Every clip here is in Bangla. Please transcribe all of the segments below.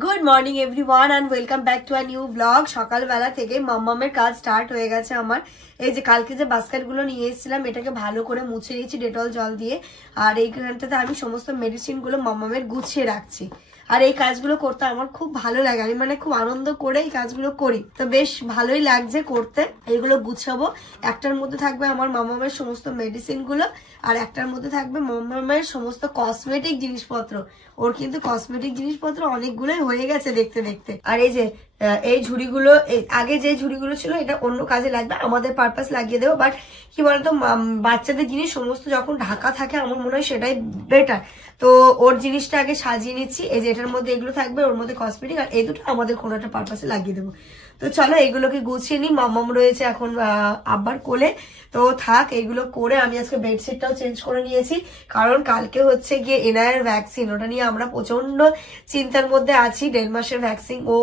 Good morning everyone and welcome back to a new blog. সকালবেলা থেকে মাম্মামের কাজ স্টার্ট হয়ে গেছে আমার। এই যে কালকে যে বাস্কেট গুলো নিয়ে এসেছিলাম এটাকে ভালো করে মুছে নিয়েছি ডেটল জল দিয়ে। আর এইখানটাতে আমি সমস্ত মেডিসিন গুলো মাম্মামের গুছিয়ে রাখছি। আর এই কাজগুলো করতে আমার খুব ভালো লাগে, আমি মানে খুব আনন্দ করে এই কাজগুলো করি, তো বেশ ভালোই লাগছে করতে। এগুলো গুছাবো, একটার মধ্যে থাকবে আমার মাম্মামের সমস্ত মেডিসিন গুলো আর একটার মধ্যে থাকবে মাম্মামের সমস্ত কসমেটিক জিনিসপত্র। ওর কিন্তু কসমেটিক জিনিসপত্র অনেকগুলোই হয়ে গেছে দেখতে দেখতে। আর এই যে এই ঝুড়িগুলো, আগে যে ঝুড়িগুলো ছিল এটা অন্য কাজে লাগবে, আমাদের পারপাস লাগিয়ে দেবো। বাট কি বলতো, বাচ্চাদের জিনিস সমস্ত যখন ঢাকা থাকে আমার মনে হয় সেটাই বেটার। তো ওর জিনিসটা আগে সাজিয়ে নিচ্ছি। এই যে এটার মধ্যে এগুলো থাকবে, ওর মধ্যে কসমেটিক, আর এই দুটো আমাদের কোনো একটা পারপাসে লাগিয়ে দেবো। তো চলো এগুলোকে গুছিয়ে নিই। মাম্মাম রয়েছে এখন আব্বার কোলে, তো থাক এগুলো করে। আমি আজকে বেডশিটটাও চেঞ্জ করে নিয়েছি, কারণ কালকে হচ্ছে গিয়ে এনআইয়ের ভ্যাকসিন, ওটা নিয়ে আমরা প্রচন্ড চিন্তার মধ্যে আছি। 1.5 মাসের ভ্যাকসিন, ও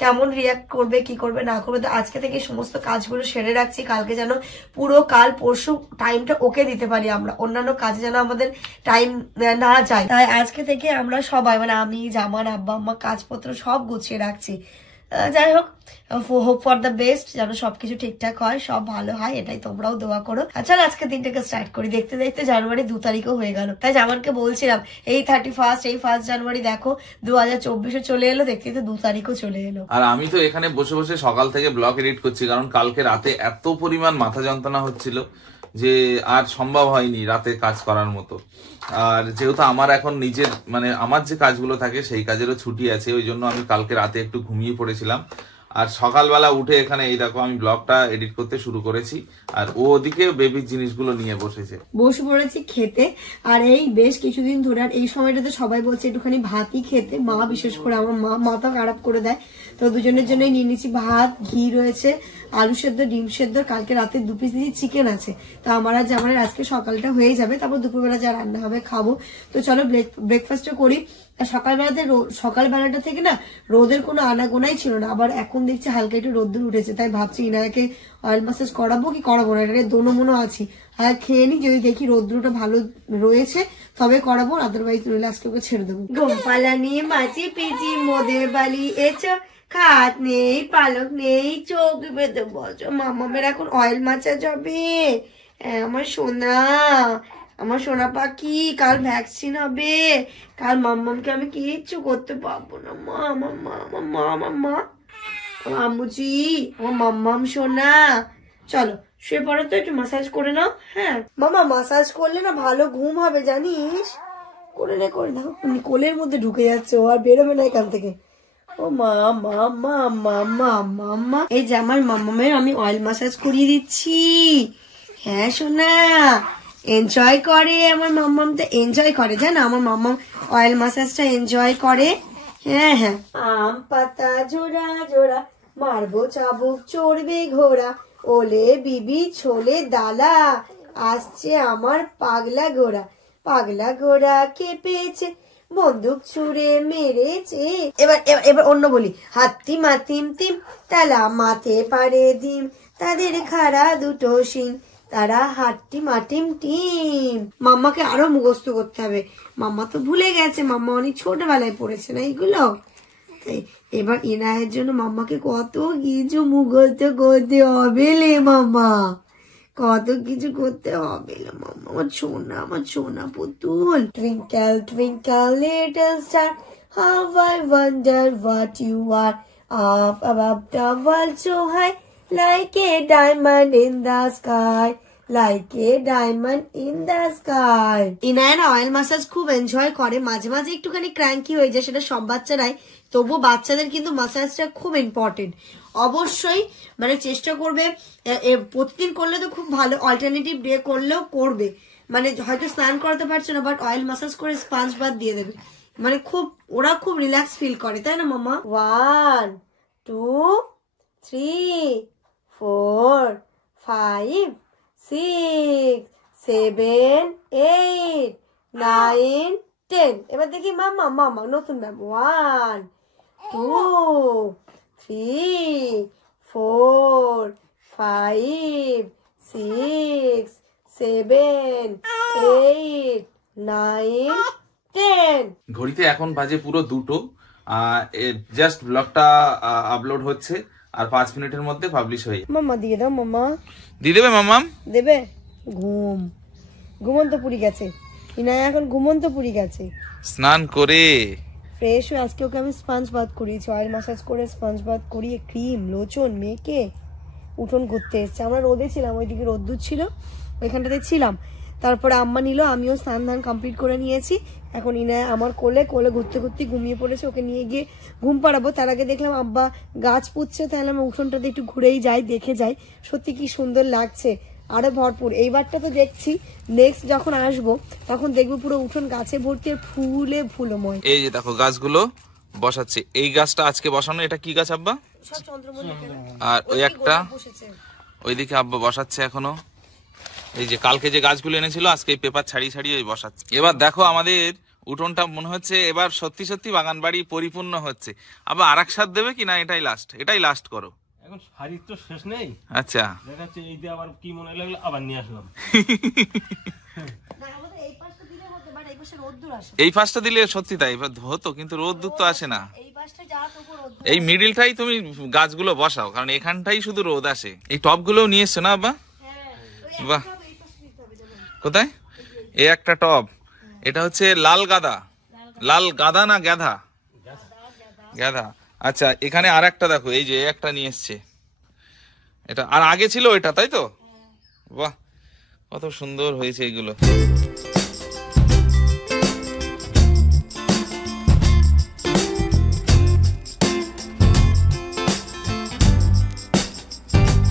কেমন রিয়াক্ট করবে কি করবে না করবে। তো আজকে থেকে সমস্ত কাজগুলো সেরে রাখছি, কালকে যেন পুরো কাল পরশু টাইমটা ওকে দিতে পারি আমরা, অন্যান্য কাজে যেন আমাদের টাইম না যায়। তাই আজকে থেকে আমরা সবাই মানে আমি, জামান, আব্বা আম্মা কাজপত্র সব গুছিয়ে রাখছি। যাই হোক, হোপ ফর দ্য বেস্ট, যেন সবকিছু ঠিকঠাক হয়, সব ভালো হয়, এটাই তোমরাও দোয়া করো। আচ্ছা আজকে দিনটাকে স্টার্ট করি। দেখতে দেখতে জানুয়ারি 2 তারিখও হয়ে গেল। তাই জামানকে বলছিলাম এই 31st, এই 1 জানুয়ারি দেখো 2024 চলে এলো, দেখতে দেখতে 2 তারিখও চলে এলো। আর আমি তো এখানে বসে বসে সকাল থেকে ব্লগ এডিট করছি, কারণ কালকে রাতে এত পরিমাণ মাথা যন্ত্রণা হচ্ছিল যে আর সম্ভব হয়নি রাতে কাজ করার মতো। আর যেহেতু আমার এখন নিজের মানে আমার যে কাজগুলো থাকে সেই কাজেরও ছুটি আছে, ওই জন্য আমি কালকে রাতে একটু ঘুমিয়ে পড়েছিলাম। আর সকালবেলা উঠে এখানে এই দেখো আমি ব্লগটা এডিট করতে শুরু করেছি, আর ও ওদিকে বেবির জিনিসগুলো নিয়ে বসে পড়েছি খেতে। আর এই বেশ কিছুদিন ধরে, আর এই সময়টাতে সবাই বলছে একটুখানি ভাতই খেতে, মা বিশেষ করে আমার মা মাথা খারাপ করে দেয়। তো দুজনের জন্যই নিয়ে নিচ্ছি ভাত, ঘি রয়েছে, আলু সেদ্ধ, ডিম সেদ্ধ, কালকে রাতে 2 পিস দিয়ে চিকেন আছে। তো আমার আর জামানের আজকে সকালটা হয়ে যাবে, তারপর দুপুরবেলা যা রান্না হবে খাবো। তো চলো ব্রেকফাস্টও করি। সকালবেলাটা থেকে না রোদের কোনো আনাগোনাই ছিল না, আবার এখন দেখছি হালকা একটু রোদ্দুর উঠেছে। তাই ভাবছি ইনায়াকে অয়েল ম্যাসাজ করাবো কি করাবো না, এটা দোনো মনো আছি। আর খেয়ে নি, যদি দেখি রোদ্দুরটা ভালো রয়েছে তবে করাবো, আদারওয়াইজ নইলে আজকে ওকে ছেড়ে দেবো। গোপালা নিয়ে মাছি পিচি মোদের বালি এছো, খাট নেই পালক নেই, চোখ বেঁধে বসো। মামামের এখন অয়েল ম্যাসাজ হবে। আমার সোনা, আমার সোনা পাখি, কাল ভ্যাকসিন হবে। কাল মাম্মামকে আমি কিচ্ছু করতে পারবো না। মা আমার মা আমার মা আমার মা আম্মুজি, আমার মাম্মাম সোনা। চলো শুয়ে পড়ো, তো একটু মাসাজ করে নাও। হ্যাঁ মামা, মাসাজ করলে না ভালো ঘুম হবে জানিস। করে নে করে নাও, কোলের মধ্যে ঢুকে যাচ্ছে ও, আর বেরোবে না এখান থেকে। ও মা মা মা মা মা মা, এই যে আমার মাম্মামের আমি অয়েল মাসাজ করিয়ে দিচ্ছি। হ্যাঁ সোনা, এনজয় করে আমার মাম্মাম, তো এনজয় করে জানো, আমার মাম্মাম অয়েল মাসাজটা এনজয় করে। হ্যাঁ হ্যাঁ, আম পাতা জোড়া জোড়া, মারবো চাবুক চড়বে ঘোড়া, ওলে বিবি ছোলে দালা, আসছে আমার পাগলা ঘোড়া, পাগলা ঘোড়া কেঁপেছে, বন্দুক ছুড়ে মেরেছে। এবার এবার অন্য বলি, হাতি মাতিম তিম তালা, মাথে পারে ডিম, তাদের খাড়া দুটো শিং, তারা হাট্টি মাটিম টিম। মাম্মাকে আরো মুখস্থ করতে হবে, মাম্মা তো ভুলে গেছে, মাম্মা অনেক ছোটবেলায় পড়েছে না এইগুলো। তাই এবার ইনায়ের জন্য মাম্মাকে কত কিছু মুখস্থ করতে হবে লে মাম্মা, কত কিছু করতে হবে লে মাম্মা। আমার সোনা পুতুল। Twinkle twinkle little star, how I wonder what you are, up above the world so high, like a diamond in the sky, like a diamond in the sky. ইনায়না অয়েল ম্যাসাজ খুব এনজয় করে, মাঝে মাঝে একটুখানি ক্র্যাঙ্কি হয়ে যায়, সেটা সব বাচ্চারাই। তবু বাচ্চাদের কিন্তু ম্যাসাজটা খুব ইম্পর্টেন্ট। অবশ্যই মানে চেষ্টা করবে, প্রতিদিন করলে তো খুব ভালো, অল্টারনেটিভ ডে করলেও করবে। মানে হয়তো স্নান করাতে পারছো না, বাট অয়েল ম্যাসাজ করে স্পঞ্জ বাদ দিয়ে দেবে, মানে খুব ওরা খুব রিল্যাক্স ফিল করে, তাই না মামা? 1 2 3 4 5 6 7 8 9 10। এবার দেখি মামা মামা নতুন ম্যাম। 1 2 3 4 5 6 7 8 9 10। ঘড়িতে এখন বাজে পুরো 2টো। জাস্ট ব্লগটা আপলোড হচ্ছে আর 5 মিনিটের মধ্যে পাবলিশ হয়ে যাবে। মাম্মা দিয়ে দাও, মাম্মা দিয়ে দেবে মাম্মাম? দেবে। ঘুমন্তপুরি গেছে ইনায়া, এখন ঘুমন্তপুরি গেছে স্নান করে ফ্রেশ হয়ে। আজকে ওকে আমি স্পঞ্জ বাথ করিয়েছি, অয়েল ম্যাসাজ করে স্পঞ্জ বাথ করিয়ে ক্রিম লোচন মেখে উঠোন ঘুরতে এসছে। আমরা রোদে ছিলাম, ওইদিকে রোদ্দুর ছিল, ওইখানটাতে ছিলাম। তারপরে আম্মা নিল, আমিও স্নান ধান কমপ্লিট করে নিয়েছি। এখন ইনায়া আমার কোলে ঘুরতে ঘুরতে ঘুমিয়ে পড়েছে। ওকে নিয়ে গিয়ে ঘুম পাড়াবো, তার আগে দেখলাম আব্বা গাছ পুঁতছে, তাহলে আমি উঠোনটাতে একটু ঘুরেই যাই, দেখে যাই। সত্যি কি সুন্দর লাগছে, আরো ভরপুর। এইবারটা তো দেখছি, নেক্সট যখন আসবো তখন দেখবো পুরো উঠোন গাছে ভর্তি, ফুলে ফুলময়। এই যে দেখো গাছগুলো বসাচ্ছে। এই গাছটা আজকে বসানো, এটা কি গাছ আব্বা? সব চন্দ্রমল্লিকা। আর ওই একটা ওইদিকে আব্বা বসাচ্ছে এখনো। এই যে কালকে যে গাছগুলো এনেছিল আজকে এই পেপার ছাড়িয়ে ছাড়িয়ে বসাচ্ছে। এবার দেখো আমাদের উঠোনটা মনে হচ্ছে এবার সত্যি সত্যি বাগান বাড়ি পরিপূর্ণ হচ্ছে। আবার আরেক সাথ দেবে কি না এটাই লাস্ট? এটাই লাস্ট করো। এখন শাড়ির তো শেষ নেই। আচ্ছা দেখাচ্ছে এই যে আবার কি মনে লাগলো আবার নিয়ে আসলাম। এই পাশটা দিলে সত্যি তাই হতো, কিন্তু রোদ্দুর তো আসে না। এই মিডিলটাই তুমি গাছগুলো বসাও, কারণ এখানটাই শুধু রোদ আসে। এই টবগুলো নিয়ে এসছো না আব্বা? বাহ, কোথায়? এই একটা টব, এটা হচ্ছে লাল গাদা। লাল গাদা না গাধা? গাধা। আচ্ছা এখানে আর একটা দেখো, এই যে একটা নিয়ে এসছে, এটা আর আগে ছিল এটা, তাই তো? বাহ, কত সুন্দর হয়েছে এগুলো।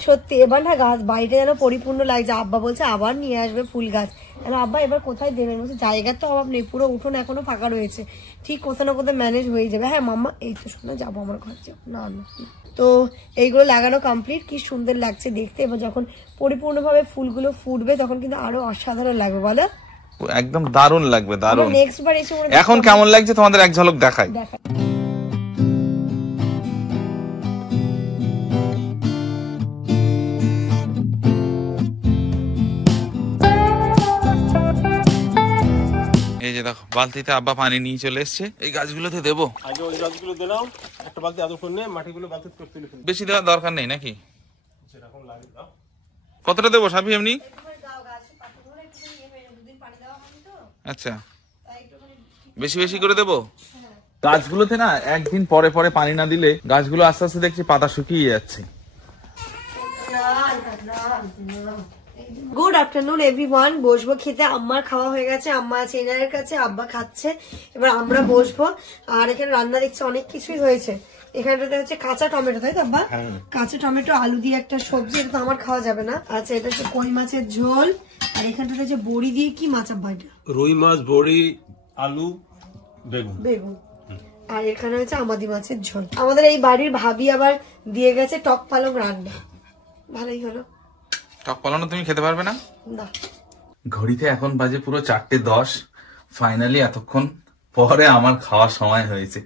সত্যি এবার না গাছ বাড়িটা যেন পরিপূর্ণ লাগছে। আব্বা বলছে আবার নিয়ে আসবে ফুল গাছ। আব্বা এবার কোথায় দেবেন? বলছে জায়গার তো অভাব নেই, পুরো উঠোন এখনো ফাঁকা রয়েছে, ঠিক কোথাও না কোথাও ম্যানেজ হয়ে যাবে। হ্যাঁ মাম্মা, এই তো শোনো যাবো আমার ঘর, যাবো না না। তো এইগুলো লাগানো কমপ্লিট, কি সুন্দর লাগছে দেখতে। এবার যখন পরিপূর্ণভাবে ফুলগুলো ফুটবে তখন কিন্তু আরো অসাধারণ লাগবে, বলো? একদম দারুণ লাগবে, দারুণ। নেক্সট বার এসে এখন কেমন লাগছে তোমাদের এক ঝলক দেখাই। এই যে দেখো বালতিতে আব্বা পানি নিয়ে চলে এসছে, এই গাছগুলোতে দেবো। আগে ওই গাছগুলো দিলাম, একটা বালতি আদর করে নিয়ে মাটিগুলো বালতিতে করে তুলে ফেলি। বেশি দেওয়ার দরকার নেই নাকি? সেরকম লাগে দাও। কতটা দেবো সাবি এমনি? আচ্ছা বেশি বেশি করে দেবো। গাছগুলোতে না একদিন পরে পরে পানি না দিলে গাছগুলো আস্তে আস্তে দেখছি পাতা শুকিয়ে যাচ্ছে। Good afternoon everyone. বসবো খেতে, আম্মার খাওয়া হয়ে গেছে, আম্মা আছে এনারের কাছে, আব্বা খাচ্ছে, এবার আমরা বসবো। আর এখানে রান্না দেখছি অনেক কিছুই হয়েছে। এখানটাতে হচ্ছে কাঁচা টমেটো, তাই তো আব্বা? কাঁচা টমেটো আলু দিয়ে একটা সবজি, এটা তো আমার খাওয়া যাবে না। আচ্ছা এটা হচ্ছে কই মাছের ঝোল, আর এখানটাতে হচ্ছে বড়ি দিয়ে কি মাছ আব্বা? এটা রুই মাছ, বড়ি, আলু, বেগুন। বেগুন। আর এখানে হচ্ছে আমাদি মাছের ঝোল। আমাদের এই বাড়ির ভাবি আবার দিয়ে গেছে টক পালং রান্না, ভালোই হলো। টক পালানো তুমি খেতে পারবে না? না। ঘড়িতে এখন বাজে পুরো 4:10। ফাইনালি এতক্ষণ পরে আমার খাওয়ার সময় হয়েছে,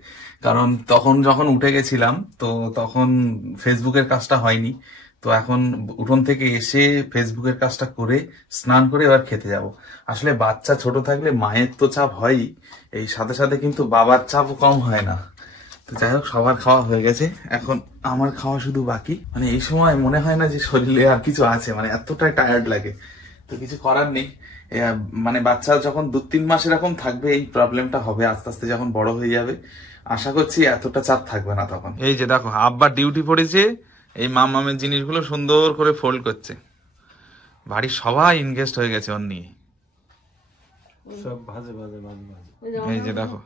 কারণ তখন যখন উঠে গেছিলাম তো তখন ফেসবুকের কাজটা হয়নি। তো এখন উঠোন থেকে এসে ফেসবুকের কাজটা করে স্নান করে এবার খেতে যাব। আসলে বাচ্চা ছোট থাকলে মায়ের তো চাপ হয়ই, এই সাথে সাথে কিন্তু বাবার চাপও কম হয় না। তো যাই হোক সবার খাওয়া হয়ে গেছে, এখন আমার খাওয়া শুধু বাকি। মানে এই সময় মনে হয় না যে শরীরে আর কিছু আছে, মানে এতটাই টায়ার্ড লাগে। তো কিছু করার নেই, মানে বাচ্চা যখন 2-3 মাস এরকম থাকবে এই প্রবলেমটা হবে, আস্তে আস্তে যখন বড় হয়ে যাবে আশা করছি এতটা চাপ থাকবে না তখন। এই যে দেখো আব্বা ডিউটি পড়েছে, এই মামামের জিনিসগুলো সুন্দর করে ফোল্ড করছে। বাড়ির সবাই ইনভেস্ট হয়ে গেছে ওর নিয়ে, সব ভাজে ভাজে ভাজে ভাজে। এই যে দেখো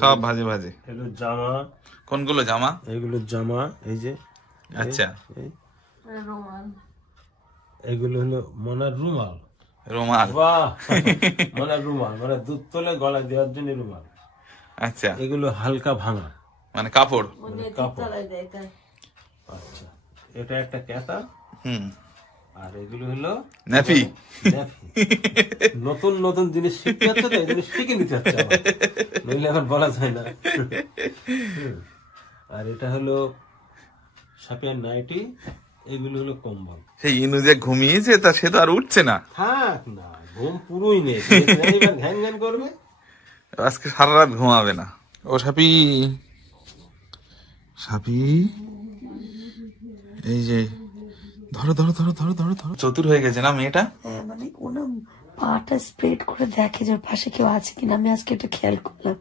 সব ভাজে ভাজে। এগুলো জামা। কোনগুলো জামা? এগুলো জামা, এই যে। আচ্ছা এগুলো হলো মনার রুমাল। রুমাল? বাহ, মনার রুমাল, মানে দুধ তোলে গলায় দেওয়ার জন্য রুমাল। আচ্ছা এগুলো হালকা ভাঙা, মানে কাপড়। আচ্ছা এটা একটা ক্যাতা। আর এগুলো হলো ন্যাপি। নতুন নতুন জিনিস শিখতে হচ্ছে তো, এই জিনিস শিখে নিতে হচ্ছে, নইলে এখন বলা যায় না। আর এটা হলো সাপিয়ার নাইটি, এগুলো হলো কম্বল। সেই ইনু যে ঘুমিয়েছে তা সে তো আর উঠছে না। থাক না, ঘুম পুরোই নেই, ঘ্যান ঘ্যান করবে। আজকে সারা রাত ঘুমাবে না। ও সাপি সাপি এই যে ধরো ধরো ধরো ধরো ধরো ধরো, চতুর হয়ে গেছে না মেয়েটা। হ্যাঁ মানে ও না পাটা স্প্রেড করে দেখে যে পাশে কেউ আছে কিনা। আমি আজকে এটা খেয়াল করলাম,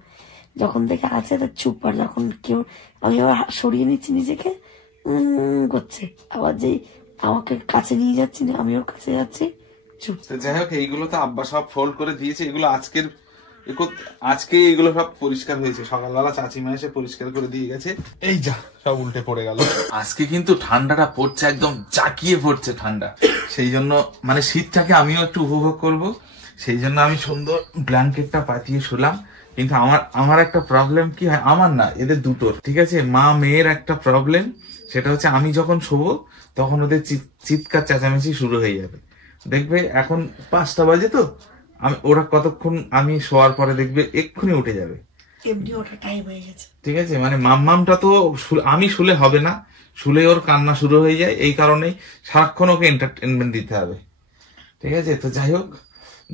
যখন দেখে আছে তার চুপ, আর যখন কেউ আমি আবার সরিয়ে নিচ্ছি নিজেকে করছে, আবার যে আমাকে কাছে নিয়ে যাচ্ছি না আমি ওর কাছে যাচ্ছি চুপ। যাই হোক, এইগুলো তো আব্বা সব ফোল্ড করে দিয়েছে, এগুলো আজকে এগুলো সব পরিষ্কার হয়েছে, সকালবেলা চাচিমা এসে পরিষ্কার করে দিয়ে গেছে। এই যা সব উল্টে পড়ে গেল। আজকে কিন্তু ঠান্ডাটা পড়ছে, একদম জাকিয়ে পড়ছে ঠান্ডা, সেই জন্য মানে শীতটাকে আমিও একটু উপভোগ করব, সেই জন্য আমি সুন্দর ব্ল্যাঙ্কেটটা পাতিয়ে শুলাম। কিন্তু আমার একটা প্রবলেম কি হয়, আমার না এদের দুটোর, ঠিক আছে, মা মেয়ের একটা প্রবলেম, সেটা হচ্ছে আমি যখন শোবো তখন ওদের চিৎকার চেঁচামেচি শুরু হয়ে যাবে। দেখবে এখন 5টা বাজে, তো ওরা কতক্ষণ আমি শোয়ার পরে দেখবে এক্ষুনি উঠে যাবে, এমনি ওটা টাইম হয়ে গেছে, ঠিক আছে। মানে মাম্মামটা তো আমি শুলে হবে না, শুলে ওর কান্না শুরু হয়ে যায়, এই কারণেই সারাক্ষণ ওকে এন্টারটেনমেন্ট দিতে হবে, ঠিক আছে। তো যাই হোক,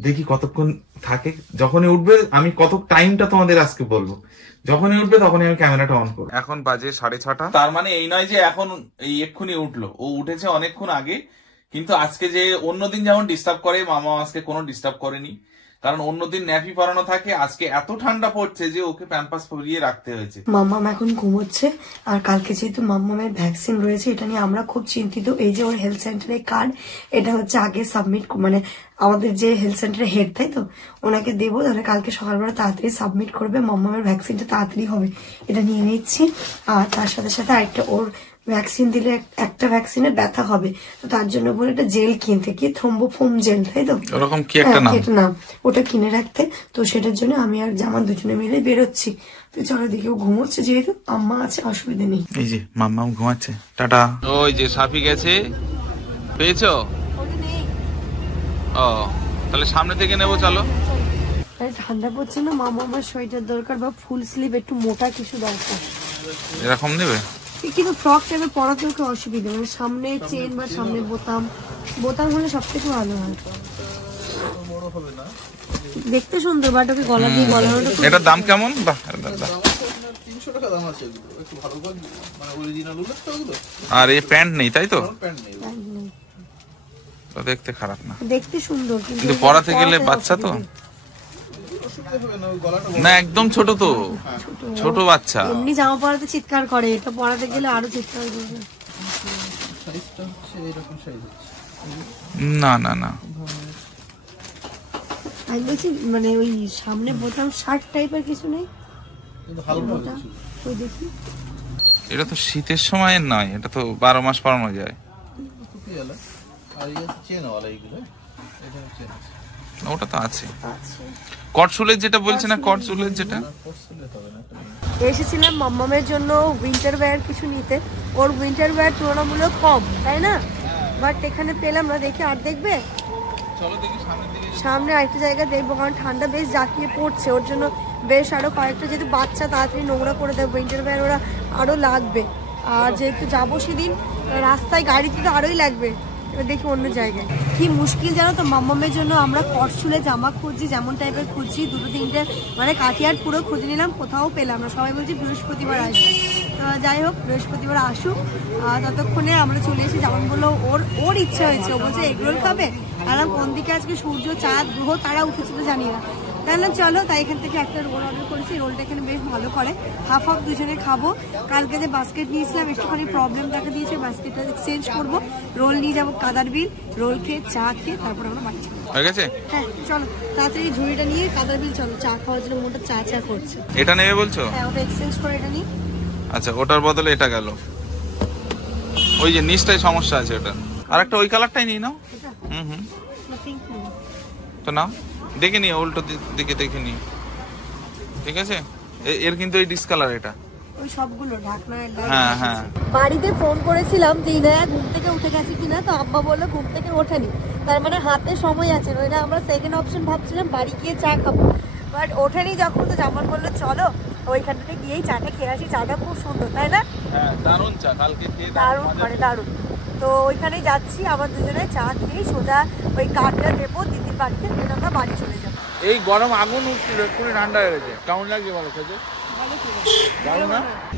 দেখি কতক্ষণ থাকে, যখনই উঠবে আমি কত টাইমটা তোমাদের আজকে বলবো, যখনই উঠবে তখনই আমি ক্যামেরাটা অন করবো। এখন বাজে 6:30, তার মানে এই নয় যে এখন এই এক্ষুনি উঠলো, ও উঠেছে অনেকক্ষণ আগে। কিন্তু আজকে যে অন্যদিন যেমন ডিস্টার্ব করে, মামা আজকে কোনো ডিস্টার্ব করেনি, কারণ অন্যদিন ন্যাপি পরানো থাকে, আজকে এত ঠান্ডা পড়ছে যে ওকে প্যাম্পাস পরিয়ে রাখতে হয়েছে। মাম্মাম এখন ঘুমোচ্ছে, আর কালকে যেহেতু মাম্মামের ভ্যাকসিন রয়েছে এটা নিয়ে আমরা খুব চিন্তিত। এই যে ওর হেলথ সেন্টারের কার্ড, এটা হচ্ছে আগে সাবমিট, মানে আমাদের যে হেলথ সেন্টারের হেড, তাই তো, ওনাকে দেবো, তাহলে কালকে সকালবেলা তাড়াতাড়ি সাবমিট করবে, মাম্মামের ভ্যাকসিনটা তাড়াতাড়ি হবে, এটা নিয়ে নিচ্ছি। আর তার সাথে সাথে আরেকটা, ওর ভ্যাকসিন দিলে একটা ভ্যাকসিনের ব্যথা হবে, তো তার জন্য বলে একটা জেল কিনতে, কি থ্রম্বোফোম জেল, তাই তো, ওরকম কি একটা নাম, ওটা কিনে রাখতে। তো সেটার জন্য আমি আর জামা দুজনে মিলে বেরোচ্ছি। তো চলো, দিকে ও ঘুমোচ্ছে, যেহেতু আম্মা আছে অসুবিধা নেই। এই যে মাম্মাম ঘুমাচ্ছে, টাটা। ওই যে সাফি গেছে, পেয়েছো? ও তাহলে সামনে থেকে নেবো, চলো। ঠান্ডা পড়ছে না, মামা আমার সোয়েটার দরকার বা ফুল স্লিভ একটু মোটা কিছু দরকার। এরকম নেবে? কিন্তু ফ্রক টাইপের পরাতে ওকে অসুবিধা, মানে সামনে চেন বা সামনে বোতাম হলে সব থেকে ভালো হয়, দেখতে সুন্দর, বাট ওকে গলা দিয়ে গলানোটা। এটার দাম কেমন? বাহ, 300 টাকা দাম আছে, একটু ভালো মানে অরিজিনাল উল্লেখ তো ওগুলো। আর এই প্যান্ট নেই, তাই তো? প্যান্ট নেই, দেখতে খারাপ না, দেখতে সুন্দর, কিন্তু পরাতে গেলে বাচ্চা তো না, একদম ছোট তো, ছোট বাচ্চা। এমনি জামা পরাতে চিৎকার করে, এটা পরাতে গেলে আরো চিৎকার করবে। সাইজটা হচ্ছে এরকম সাইজ আছে। না না না, আমি বলছি মানে ওই সামনে বোতাম শার্ট টাইপের কিছু নেই, কিন্তু হালকা ওই দেখি। এটা তো শীতের সময়ের নয়, এটা তো 12 মাস পরানো যায়। টুপিওয়ালা আর এই চেনওয়ালা, এইগুলো এখানে চেন আছে, ওটা তো আছে। কটসুলের যেটা বলছে না, কটসুলের যেটা এসেছিলাম মাম্মামের জন্য উইন্টার ওয়্যার কিছু নিতে, ওর উইন্টার ওয়্যার তুলনামূলক কম, তাই না? বাট এখানে পেলাম না, দেখি আর দেখবে, সামনে আরেকটা জায়গা দেখবো, কারণ ঠান্ডা বেশ জাঁকিয়ে পড়ছে, ওর জন্য বেশ আরো কয়েকটা, যেহেতু বাচ্চা তাড়াতাড়ি নোংরা করে দেয়, উইন্টার ওয়্যার ওরা আরো লাগবে। আর যেহেতু যাবো সেদিন, রাস্তায় গাড়িতে তো আরোই লাগবে, এবার দেখি অন্য জায়গায়। কি মুশকিল জানো তো, মাম্মামের জন্য আমরা কটসুলে জামা খুঁজছি, যেমন টাইপের খুঁজছি, 2-3টে মানে কাঠিয়ার পুরো খুঁজে নিলাম, কোথাও পেলাম না। সবাই বলছি বৃহস্পতিবার আসবে, তো যাই হোক বৃহস্পতিবার আসুক, ততক্ষণে আমরা চলে এসেছি। যেমন বললো ওর ইচ্ছা হয়েছে, ও বলছে এগরোল খাবে, আর কোন দিকে আজকে সূর্য চাঁদ গ্রহ তারা উঠেছে তো জানি না, তাহলে চলো, তাই এখান থেকে একটা রোল অর্ডার করেছি। রোলটা এখানে বেশ ভালো করে, হাফ হাফ দুজনে খাবো। কালকে যে বাস্কেট নিয়েছিলাম একটুখানি প্রবলেম দেখা দিয়েছে, বাস্কেটটা এক্সচেঞ্জ করবো, রোল নিয়ে যাবো কাদারবিল, রোল খেয়ে চা খেয়ে তারপর আমরা বাড়ি চলো। হয়ে গেছে? হ্যাঁ চলো, তাড়াতাড়ি ঝুড়িটা নিয়ে কাদারবিল চলো, চা খাওয়ার জন্য মনটা চা চা করছে। এটা নেবে বলছো? হ্যাঁ ওটা এক্সচেঞ্জ করে এটা নিই। আচ্ছা, ওটার বদলে এটা গেল, ওই যে নিচটাই সমস্যা আছে, ওটা আর একটা ওই কালারটাই নিয়ে নাও। হুম তো নাও, দেখে নিও, উল্টো দিকে দেখে নিও, ঠিক আছে। এর কিন্তু এই ডিসকালার, এটা ওই সবগুলো ঢাকনা। হ্যাঁ হ্যাঁ, বাড়িতে ফোন করেছিলাম যে ইনায়া ঘুম থেকে উঠে গেছে কিনা, তো আব্বা বললো ঘুম থেকে ওঠেনি, তার মানে হাতে সময় আছে। নইলে আমরা সেকেন্ড অপশন ভাবছিলাম বাড়ি গিয়ে চা খাবো, বাট ওঠেনি যখন, তো জামান বললো চলো ওইখানটাতে গিয়েই চাটা খেয়ে আসি, চাটা খুব সুন্দর, তাই না? হ্যাঁ দারুণ চা, কালকে খেয়ে দারুণ করে, দারুণ। তো ওইখানেই যাচ্ছি, আবার দুজনে চা খেয়ে সোজা ওই কার্ডটা দেবো দিদির বাড়িতে, দেন আমরা বাড়ি চলে যাবো। এই গরম আগুন উঠছিল, একটু ঠান্ডা হয়ে গেছে, কেমন লাগছে বলো খেতে?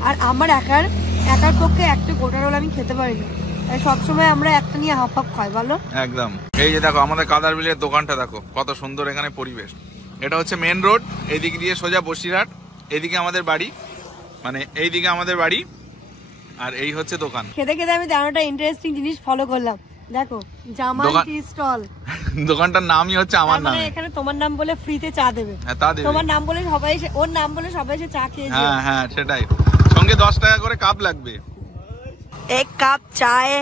আর আমার একার একার পক্ষে একটা গোটা রোল আমি খেতে পারি না, তাই সবসময় আমরা একটা নিয়ে হাফ হাফ খাই। বলো একদম। এই যে দেখো আমাদের কাদার বিলের দোকানটা দেখো কত সুন্দর এখানে পরিবেশ। এটা হচ্ছে মেন রোড, এদিক দিয়ে সোজা বসিরহাট, এদিকে আমাদের বাড়ি, মানে এইদিকে আমাদের বাড়ি, আর এই হচ্ছে দোকান। খেতে খেতে আমি তেমনটা ইন্টারেস্টিং জিনিস ফলো করলাম, দেখো জামাই টি স্টল। দোকানটার নামই হচ্ছে আমার নামে। এখানে তোমার নাম বলে ফ্রিতে চা দেবে। হ্যাঁ তা দেবে। তোমার নাম বলে সবাই ওর নাম বলে সবাই এসে চা খেয়ে হ্যাঁ হ্যাঁ সেটাই, সঙ্গে 10 টাকা করে কাপ লাগবে। এক কাপ চায়ে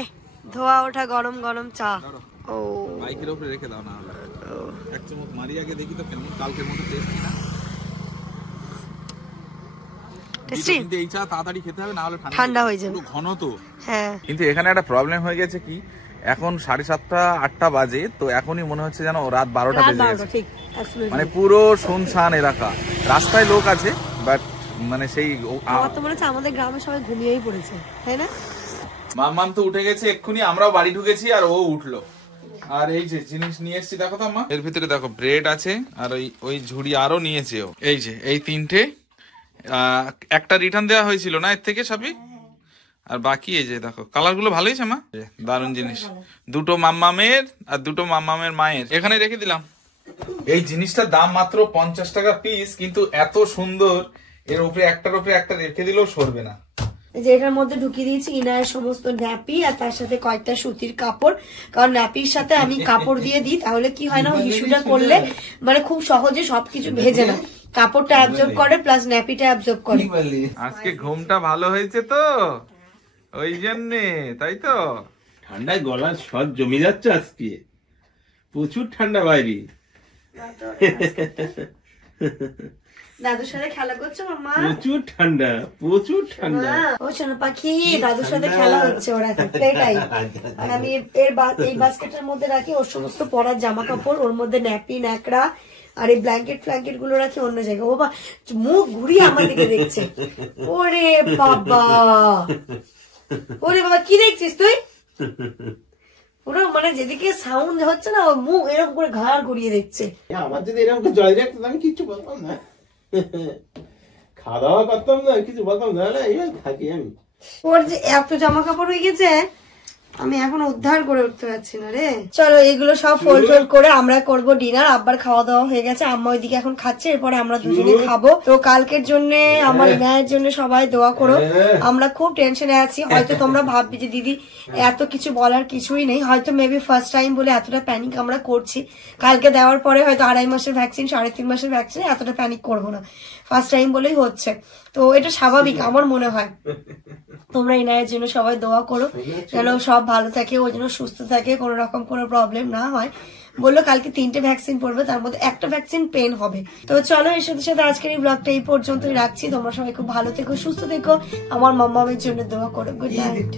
ধোয়া ওঠা গরম গরম চা। ও বাইকের উপরে রেখে দাও না, এক চুমুক মারি আগে দেখি তো কেমন কালকের মতো টেস্ট না। কিন্তু এই চা তাড়াতাড়ি খেতে হবে, না হলে ঠান্ডা হয়ে যাবে, ঘন তো। হ্যাঁ কিন্তু এখানে একটা প্রবলেম হয়ে গেছে কি, এখন 7:30 8টা বাজে, তো এখনই মনে হচ্ছে যেন রাত 12টা বেজে গেছে। ঠিক, মানে পুরো শুনশান এলাকা, রাস্তায় লোক আছে বাট মানে সেই আমার তো মনে হচ্ছে আমাদের গ্রামে সবাই ঘুমিয়েই পড়েছে, তাই না? মাম্মাম তো উঠে গেছে এক্ষুনি, আমরাও বাড়ি ঢুকেছি আর ও উঠলো। আর এই যে জিনিস নিয়ে এসেছি দেখো তো আম্মা, এর ভিতরে দেখো ব্রেড আছে, আর ওই ঝুড়ি আরো নিয়েছে ও। এই যে এই 3টে, একটা রিটার্ন দেওয়া হয়েছিল না এর থেকে সবই, আর বাকি এই যে দেখো কালার গুলো ভালোই আছে মা, দারুণ জিনিস। 2টো মাম্মামের আর 2টো মাম্মামের মায়ের, এখানে রেখে দিলাম। এই জিনিসটার দাম মাত্র 50 টাকা পিস, কিন্তু এত সুন্দর, এর উপরে একটার উপরে একটা রেখে দিলেও সরবে না। যে এটার মধ্যে ঢুকিয়ে দিয়েছি ইনায়ের সমস্ত ন্যাপি, আর তার সাথে কয়েকটা সুতির কাপড়, কারণ ন্যাপির সাথে আমি কাপড় দিয়ে দিই, তাহলে কি হয় না ইস্যুটা করলে মানে খুব সহজে সবকিছু ভেজে না, কাপড়টা অ্যাবজর্ব করে প্লাস ন্যাপিটা অ্যাবজর্ব করে। আজকে ঘুমটা ভালো হয়েছে তো ওই জন্যে, তাই তো? ঠান্ডায় গলার স্বাদ জমে যাচ্ছে আজকে, প্রচুর ঠান্ডা বাইরে। দাদুর সাথে খেলা করছো মামা? প্রচুর ঠান্ডা, প্রচুর ঠান্ডা। ও সোনা পাখি, দাদুর সাথে খেলা হচ্ছে ওরা, এটাই। আর আমি এই বাস্কেটের মধ্যে রাখি ওর সমস্ত পরার জামা কাপড়, ওর মধ্যে ন্যাপি ন্যাকড়া, আর এই ব্ল্যাঙ্কেট গুলো রাখি অন্য জায়গায়। ও বা মুখ ঘুরিয়ে আমার দিকে দেখছে। ওরে বাবা, ওরে বাবা, কি দেখছিস তুই? ওরা মানে যেদিকে সাউন্ড হচ্ছে না, ওর মুখ এরকম করে ঘাড় ঘুরিয়ে দেখছে। আমার যদি এরকম জয় রাখতো আমি কিচ্ছু বলতাম না, খাওয়া দাওয়া করতাম না, কিছু বলতাম না, এইভাবে থাকি আমি। ওর যে এত জামা কাপড় হয়ে গেছে, আমি এখন উদ্ধার করে উঠতে পারছি না রে। চলো এগুলো সব ফোল্ড করে আমরা করব ডিনার। আব্বার খাওয়া দাওয়া হয়ে গেছে, আম্মা ওইদিকে এখন খাচ্ছে, এরপরে আমরা দুজনে খাবো। তো কালকের জন্য আমার ইনায়ের জন্য সবাই দোয়া করো। আমরা খুব টেনশনে আছি, হয়তো তোমরা ভাববে যে দিদি এত কিছু বলার কিছুই নেই, হয়তো মেবি ফার্স্ট টাইম বলে এতটা প্যানিক আমরা করছি। কালকে দেওয়ার পরে হয়তো 2.5 মাসের ভ্যাকসিন 3.5 মাসের ভ্যাকসিন, এতটা প্যানিক করবো না, ফার্স্ট টাইম বলেই হচ্ছে, তো এটা স্বাভাবিক আমার মনে হয়। তোমরা ইনায়ের জন্য সবাই দোয়া করো যেন সব ভালো থাকে, ও যেন সুস্থ থাকে, কোনো রকম কোনো প্রবলেম না হয়। বললো কালকে 3টে ভ্যাকসিন পড়বে, তার মধ্যে একটা ভ্যাকসিন পেন হবে। তো চলো এর সাথে সাথে আজকের এই ব্লগটা এই পর্যন্তই রাখছি। তোমরা সবাই খুব ভালো থেকো, সুস্থ থেকো, আমার মাম্মামের জন্য দোয়া করো। Good night.